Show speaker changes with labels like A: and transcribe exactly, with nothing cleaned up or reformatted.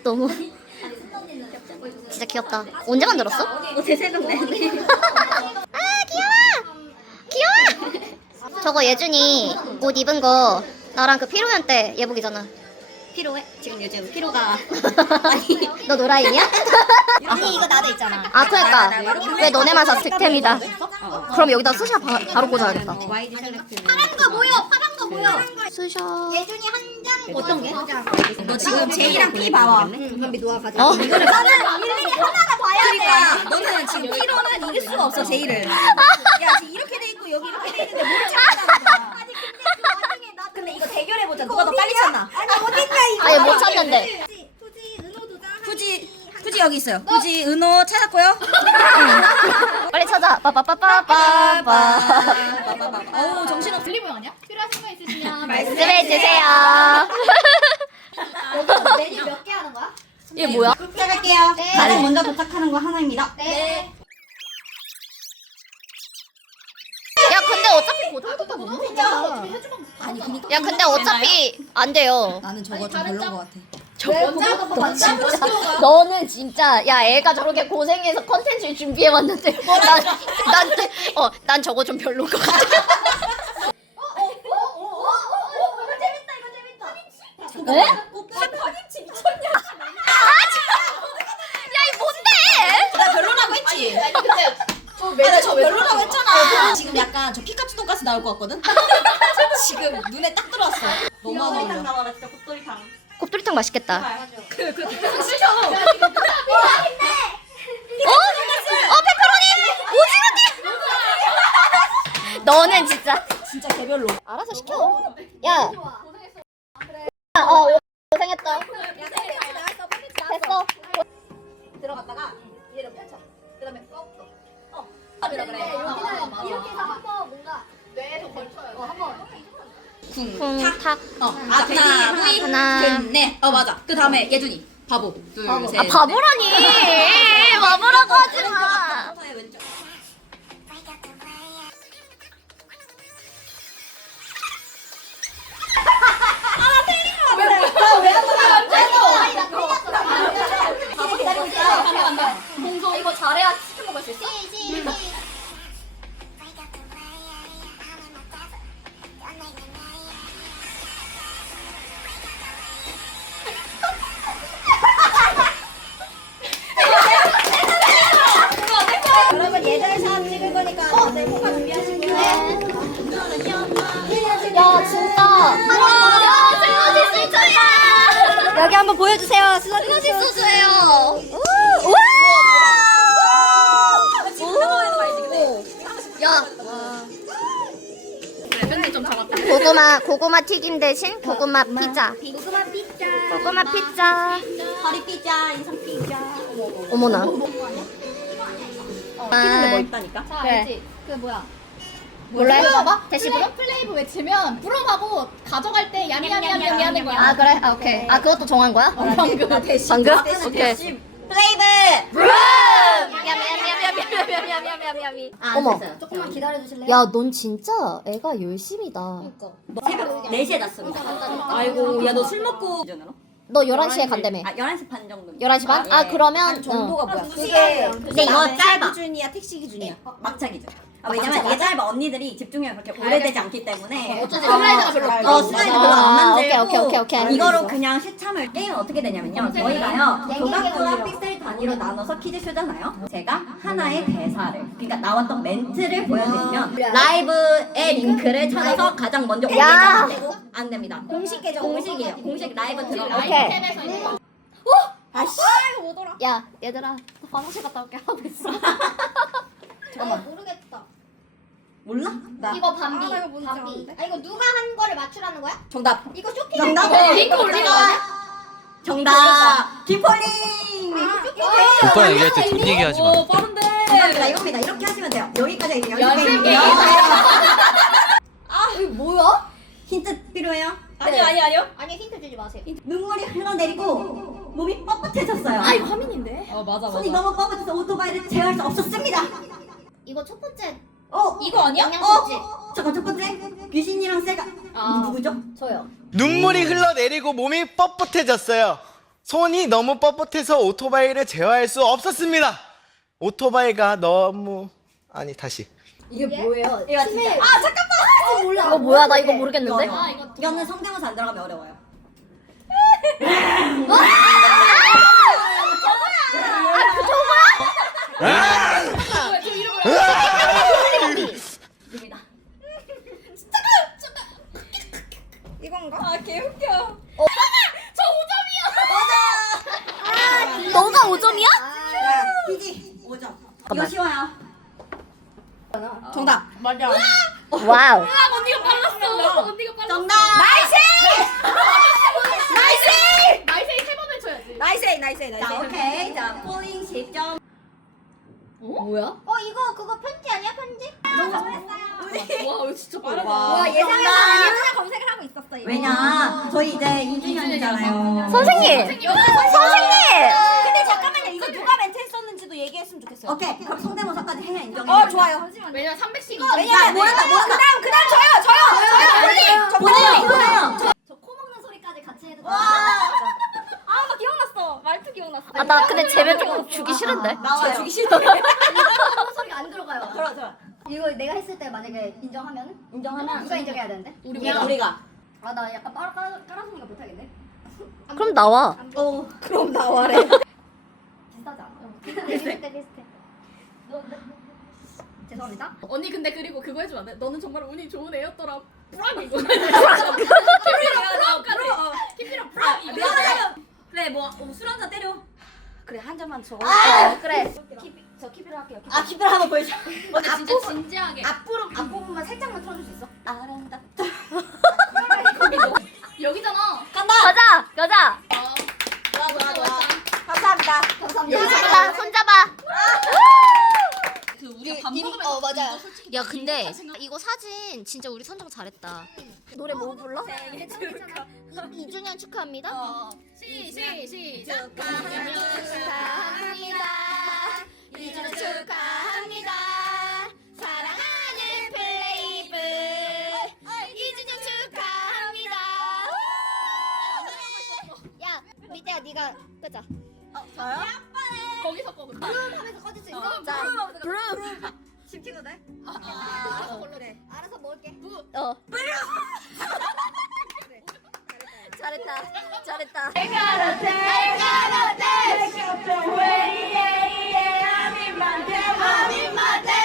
A: 너무 진짜 귀엽다. 언제 만들었어?
B: 어제 새벽 내내.
A: 아 귀여워! 귀여워! 저거 예준이 옷 입은 거 나랑 그 피로연 때 예복이잖아.
B: 피로해? 지금 요즘 피로가.
A: 아니 너 노라인이야?
B: 아니 이거 나도 있잖아.
A: 아 그러니까 왜 너네만 사 득템이다. 그럼 여기다 스샤 바, 바로 꽂아야겠다.
B: 와이드 셀렉트.
C: 파란 거 보여. 파란 거 보여.
A: 스샤.
C: 예준이 한 장.
B: 어떤 게? 너 지금 제이랑 피 봐봐.
C: 그럼 노아 가져.
A: 어?
C: 나는 일일이 하나하나 봐야
B: 그러니까 너는 지금 피로는 이길 수가 없어 제이를. 야 지금 이렇게 돼 있고 여기 이렇게 돼 있는데 뭘 찾는다는 거야.
C: 아니 근데 그 와중에 나
B: 근데 이거 대결해 보자. 누가 더 빨리 찾나?
C: 아니 어딨냐 이거.
A: 아니 못 찾는데.
C: 투지 은호도 자.
B: 후지 후지 여기 있어요. 후지 은호 찾았고요.
A: 빨리 찾아. 빠빠빠빠빠빠.
B: 어우 정신없.
D: 들리 모양 아니야? 필요하신 거 있으시면
A: 말씀해 주세요.
C: 메뉴 몇 개 하는 거야?
A: 이게 뭐야?
B: 시작할게요.
C: 네.
B: 가장 먼저 도착하는 거 하나입니다.
C: 네.
A: 야 근데 어차피 고등학교 못 먹잖아.
B: 아니 그니까.
A: 야 근데 어차피 안 돼요.
B: 나는 저거 좀 별론 거 같아.
C: 먼저
A: 진짜 너는 진짜 야 애가 저렇게 고생해서 컨텐츠를 준비해 왔는데 난난어난 저거 좀 별로인 것 같아.
C: 이거 재밌다 이거 재밌다.
A: 에?
C: 파김치 미쳤냐?
A: 야 이 뭔데?
B: 나 별로라고 했지.
D: 아니 근데 저
B: 아,
D: 매달
B: 나저 별로라고 했잖아. 지금 약간 저 피카츄 돈가스 나올 것 같거든? 지금 눈에 딱 들어왔어. 너무 안 어울려. 나와라 진짜 곱돌이탕.
A: 곱돌이탕 맛있겠다.
B: 그그
D: 싫어.
A: 어? 어 페퍼로니 오징어님. 너는 진짜
B: 진짜 개별로.
A: 알아서 시켜. 야. 어 고생했다. 됐어.
C: 들어갔다가 얘를 펼쳐. 그다음에 꺾어. 어.
B: 그래, 그래.
C: 여기는
D: 맞아.
C: 이렇게 해서 한번 뭔가
D: 뇌에서 걸쳐요.
C: 어 한번.
A: 쿵탁.
B: 어, 아, 하나, 후이,
A: 하나.
B: 네, 어 맞아. 그 다음에 예준이, 바보. 둘, 셋.
A: 아 바보라니. 바보라고 하지 마.
B: 서의 왼쪽.
A: 공소 이거 잘해야 치킨 먹을 수 있어.
C: 여러분 예전에서 찍을 거니까 다들 포카 준비하시고요.
A: 야 진짜. 야 슬러지 소주야.
C: 여기 한번 보여주세요. 슬러지
A: 슬러지 소주예요. 우 야. 고구마 고구마 튀김 대신 고구마 피자.
C: 고구마 피자.
A: 고구마 피자.
B: 허리 피자, 인상 피자.
A: 어머나.
B: 피는데 뭐 있다니까?
D: 자
A: 그래.
D: 알지? 그 뭐야?
A: 몰라 해봐봐.
D: 플레이,
A: 대시브로?
D: 플레이브 외치면 부름하고 가져갈 때 야미야미야미 하는 거야.
A: 아 그래? 아 오케이. 아 그것도 정한 거야?
D: 방금
B: 대시.
A: 방금?
B: 대시,
A: 오케이.
B: 대시. 플레이브.
A: 야미야미야미야미야미야미야미. 어머.
C: 조금만 기다려 주실래요?
A: 야 넌 진짜 애가 열심이다.
B: 새벽 네 시에 났습니다. 아이고, 야 너 술 먹고.
A: 너 열한 시에 간다며.
B: 아, 열한 시 반 정도.
A: 열한 시 반? 아 그러면
B: 정도가
A: 어.
B: 뭐야?
C: 그게
B: 근데 이거 짧아. 기준이야, 택시 기준이야. 막차 기준. 아, 왜냐면 얘 짧아. 언니들이 집중력이 그렇게 오래되지 않기 때문에.
D: 어쩐지 슬라이드가 별로 없고.
B: 어, 슬라이드 별로
A: 아,
B: 안 만들고.
A: 오케이, 오케이, 오케이, 오케이.
B: 이거로 그냥 시참을. 게임은 어떻게 되냐면요. 저희가요. 조각조각 픽셀 단위로 나눠서 퀴즈 쇼잖아요. 제가 하나의 대사를, 그러니까 나왔던 멘트를 보여드리면 라이브의 링크를 찾아서 가장 먼저 올리지
A: 야.
B: 않고 안 됩니다. 공식 계정. 공식이에요. 공식 라이브 들어가.
A: 오케이.
D: 템에서 있는 거.
B: 아씨.
A: 야 얘들아 나 화장실 갔다 올게 하고 있어.
C: 아 모르겠다.
B: 몰라? 나.
C: 이거 밤비.
D: 아, 나 이거 뭔지
C: 밤비.
D: 아는데?
C: 아 이거 누가 한 거를 맞추라는 거야?
B: 정답.
C: 이거 쇼핑.
B: 정답.
D: 링크 올리는 거 아니야?
B: 정답. 김폴링.
E: 오빠 얘기할 때 돈 얘기하지 마.
D: 오 빠른데.
B: 정답입니다. 이겁니다. 이렇게 하시면 돼요. 여기까지 이제
D: 연습
B: 연습
D: 게임.
C: 이거 뭐야?
B: 힌트 필요해요?
C: 아니,
B: 아니 아니요.
C: 아니 힌트 주지 마세요.
B: 눈물이 흘러내리고 몸이 뻣뻣해졌어요.
D: 아 이거 화민인데. 어 맞아
B: 손이 너무 뻣뻣해서 오토바이를 제어할 수 없었습니다.
C: 이거 첫 번째
B: 어?
C: 이거 아니야? 영양
B: 어?
C: 소지.
B: 잠깐 첫 번째 귀신이랑 새가
C: 아.
B: 누구죠?
C: 저요.
F: 눈물이 흘러내리고 몸이 뻣뻣해졌어요. 손이 너무 뻣뻣해서 오토바이를 제어할 수 없었습니다. 오토바이가 너무 아니 다시
C: 이게 뭐예요?
B: 이거 진짜.
C: 아 잠깐만. 몰라.
A: 이거 뭐야? 나 이거 모르겠는데.
B: 이거, 이거. 이거는 성대모사 안 들어가면 어려워요. 입니다.
C: 이건가?
B: 아 개웃겨.
A: 너가 오 점이야?
C: 야, 피지.
B: 오 점. 이거 쉬워요.
C: 정답.
D: 맞아.
A: 와우.
D: 언니가 빨랐어. 언니가 빨랐어.
B: 정답.
C: 나이스! 나이스!
D: 나이세이 세 번을 쳐야지.
C: 나이스! 나이스! 나이스!
B: 자 오케이. 자 폴링 십 점.
A: 뭐야?
C: 어 이거 그거 편지 아니야 편지?
D: 와 이거 진짜 빠르다.
C: 와 예상해서 아니야 검색을 하고 있었어 이거.
B: 왜냐? 저희 이제 이 주년이잖아요.
A: 선생님. 선생님.
C: 근데 잠깐만요 이거 누가 멘트 했었는지도 얘기했으면 좋겠어요.
B: 오케이. 그럼 성대모사까지 해야 인정해.
C: 어 좋아요.
D: 왜냐면 삼백십 이
C: 왜냐면 모른다 모른다. 그다음 그다음 저요 저요 저요. 저
B: 보내요. 보내요.
C: 저 코 먹는 소리까지 같이 해도 돼. 아나 기억났어. 말투 기억났어.
A: 아, 나 근데 쟤면 조금 주기 싫은데.
B: 나와요. 주기 싫어.
C: 코 소리가 안 들어가요.
B: 들어 들어.
C: 이거 내가 했을 때 만약에 인정하면
B: 인정하면
C: 누가 인정해야 되는데?
B: 우리가 우리가.
C: 아 나 약간 빨아 깔아 깔아서니까 못하겠네.
A: 그럼 나와.
B: 어.
C: 그럼 나와래. 비슷하지 않아? 비슷해 비슷해. 너, 너, 죄송합니다.
D: 언니 근데 그리고 그거 해주면 안 돼? 너는 정말 운이 좋은 애였더라. 프랑 이거. 키피랑 프랑 이거.
B: 그래 뭐술 한잔 때려.
C: 그래 한 잔만 줘.
A: 어, 그래.
C: 키피, 저 키피로 할게요. 키피.
B: 아 기별 한번 보여줘.
D: 근데 진짜 진지하게.
C: 앞부분 앞부분만 살짝만 틀어줄 수 있어?
B: 아름답다.
D: 여기잖아.
A: 가자. 가자.
B: 좋아 좋아 좋아.
C: 감사합니다. 감사합니다.
A: 손잡아. 손잡아.
D: 그 우리가 밥 먹으면서
C: 어 맞아요.
A: 야, 근데 이거 사진 진짜 우리 선정 잘했다. 노래 뭐 불러?
C: 생일 축하.
A: 이 주년 축하합니다.
D: 시, 시, 시작.
A: 축하합니다. 이 주년 축하합니다. 사랑하는 플레이브. 이 주년 축하합니다. 야, 밑에야 네가 끄자.
D: 거기서 꺼. 그럼
C: 하면서 꺼질 수 있어?
A: 자,
C: 브룸. 시키도 돼?
D: 알아서 걸로 돼.
C: 알아서 먹을게.
A: 어. 잘했다. 잘했다.
C: I got a taste of the way I'm in my day. I'm in my day.